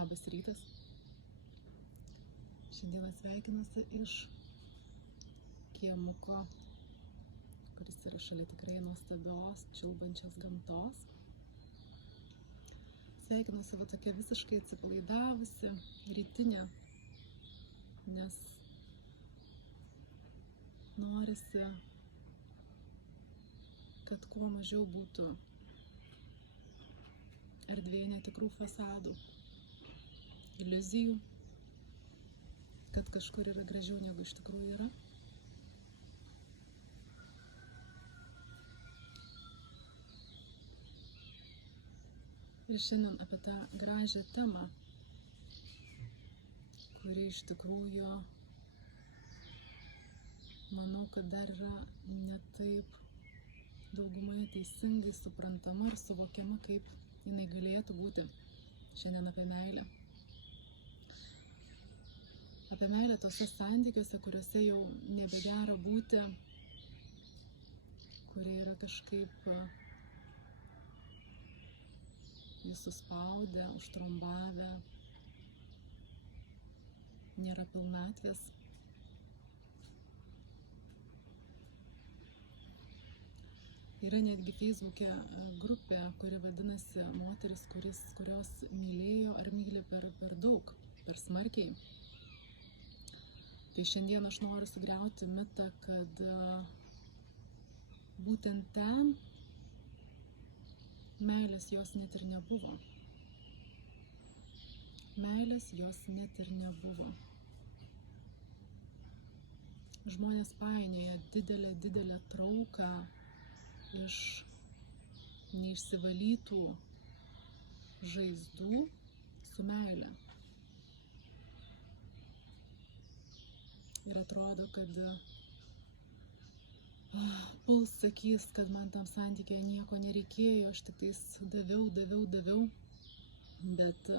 Labas rytas. Šiandieną sveikinuosi iš kiemuko, kuris yra šalia tikrai nuostabios, čiulbančios gamtos. Sveikinuosi tokia visiškai atsipalaidavusi, rytinė, nes norisi, kad kuo mažiau būtų erdvėje netikrų fasadų, iliuzijų, kad kažkur yra gražiau negu iš tikrųjų yra. Ir šiandien apie tą gražią temą, kuri iš tikrųjų, manau, kad dar yra ne taip daugumai teisingai suprantama ir suvokiama, kaip jinai galėtų būti. Šiandien apie meilę. Apie meilę tose santykiuose, kuriuose jau nebegera būti, kurie yra kažkaip jis suspaudę, užtrombavę, nėra pilnatvės. Yra netgi Facebook'e grupė, kuri vadinasi moteris, kurios mylėjo ar myli per daug, per smarkiai. Tai šiandien aš noriu sugriauti mitą, kad būtent ten meilės jos net ir nebuvo. Meilės jos net ir nebuvo. Žmonės painioja didelę trauką iš neišsivalytų žaizdų su meile. Ir atrodo, kad puls sakys, kad man tam santykiai nieko nereikėjo, aš tik tais daviau, bet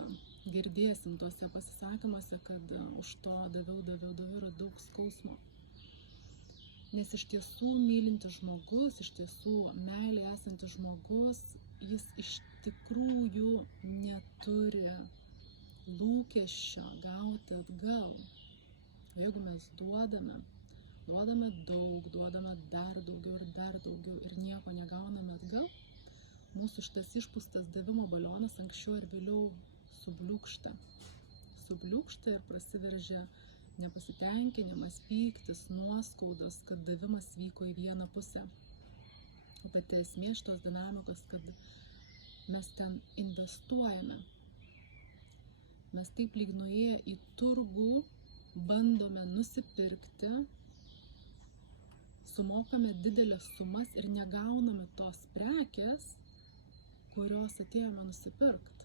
girdėsim tuose pasisakymuose, kad už to daviau yra daug skausmo. Nes iš tiesų mylintis žmogus, iš tiesų meilė esantis žmogus, jis iš tikrųjų neturi lūkesčio gauti atgal. Jeigu mes duodame daug, duodame dar daugiau ir nieko negauname atgal, mūsų šitas išpūstas davimo balionas anksčiau ir vėliau subliūkšta. Subliūkšta ir prasiveržia nepasitenkinimas, pyktis, nuoskaudos, kad davimas vyko į vieną pusę. O pati esmė šitos dinamikos, kad mes ten investuojame. Mes taip lyg nuėję į turgų bandome nusipirkti, sumokame didelės sumas ir negauname tos prekės, kurios atėjome nusipirkti.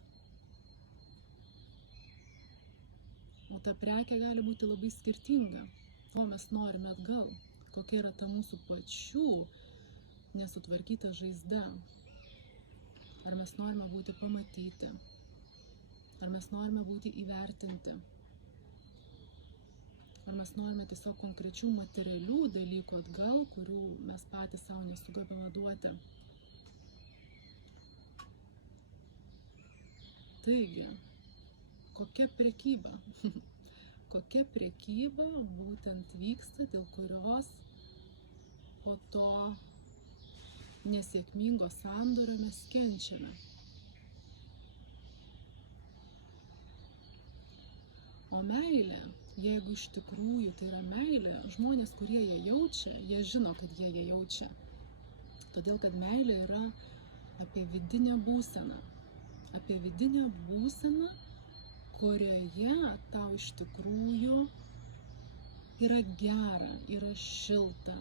O ta prekė gali būti labai skirtinga. Ko mes norime atgal? Kokia yra ta mūsų pačių nesutvarkyta žaizda? Ar mes norime būti pamatyti? Ar mes norime būti įvertinti? Ar mes norime tiesiog konkrečių materialių dalykų atgal, kurių mes patys savo nesugebame duoti? Taigi, kokia prekyba? Kokia prekyba būtent vyksta, dėl kurios po to nesėkmingo sandorio mes kenčiame? O meilė, jeigu iš tikrųjų tai yra meilė, žmonės, kurie ją jaučia, jie žino, kad jie jaučia. Todėl, kad meilė yra apie vidinę būseną. Apie vidinę būseną, kurioje tau iš tikrųjų yra gera, yra šilta,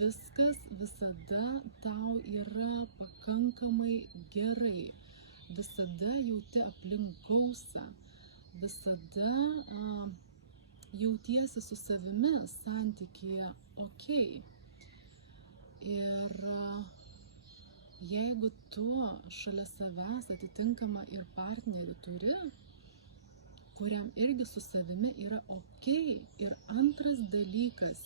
viskas visada tau yra pakankamai gerai, visada jauti aplink gausą, visada jautiesi su savimi santykyje okei. Ir jeigu tu šalia savęs atitinkamą ir partnerį turi, kuriam irgi su savimi yra okei. Ir antras dalykas,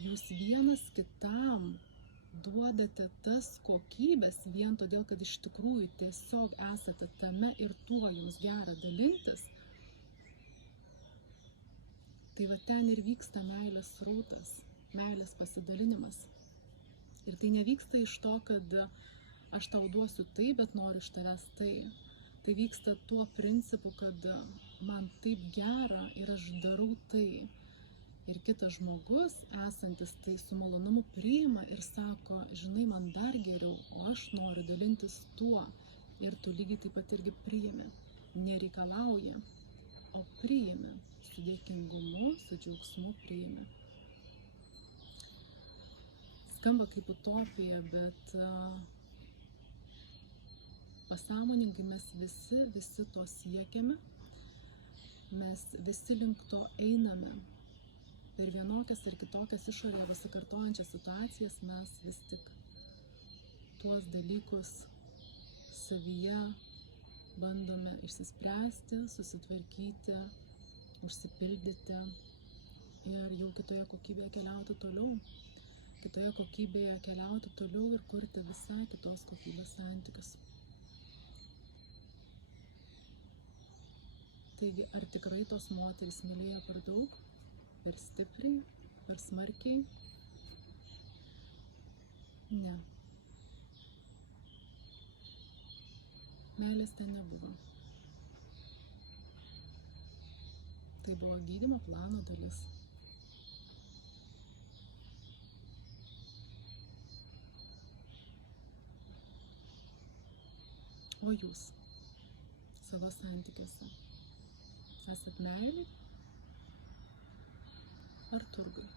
jūs vienas kitam duodate tas kokybės vien todėl, kad iš tikrųjų tiesiog esate tame ir tuo jums gera dalintis, tai va ten ir vyksta meilės srautas, meilės pasidalinimas. Ir tai nevyksta iš to, kad aš tau duosiu tai, bet noriu iš tavęs tai. Tai vyksta tuo principu, kad man taip gera ir aš darau tai. Ir kitas žmogus, esantis tai su malonumu priima ir sako, žinai, man dar geriau, o aš noriu dalintis tuo. Ir tu lygiai taip pat irgi priimi. Nereikalauji, o priimi. Su dėkingumu, su džiaugsmu priimi. Skamba kaip utopija, bet pasąmoningai mes visi to siekiame. Mes visi link to einame. Per vienokias ir kitokias išorėje pasikartojančias situacijas mes vis tik tuos dalykus savyje bandome išsispręsti, susitvarkyti, užsipildyti ir jau kitoje kokybėje keliauti toliau. Kitoje kokybėje keliauti toliau ir kurti visai kitos kokybės santykius. Taigi, ar tikrai tos moterys mylėjo per daug? Per stipriai, per smarkiai? Ne. Meilės ten nebuvo. Tai buvo gydymo plano dalis. O jūs savo santykiuose esat meilė ar turgai?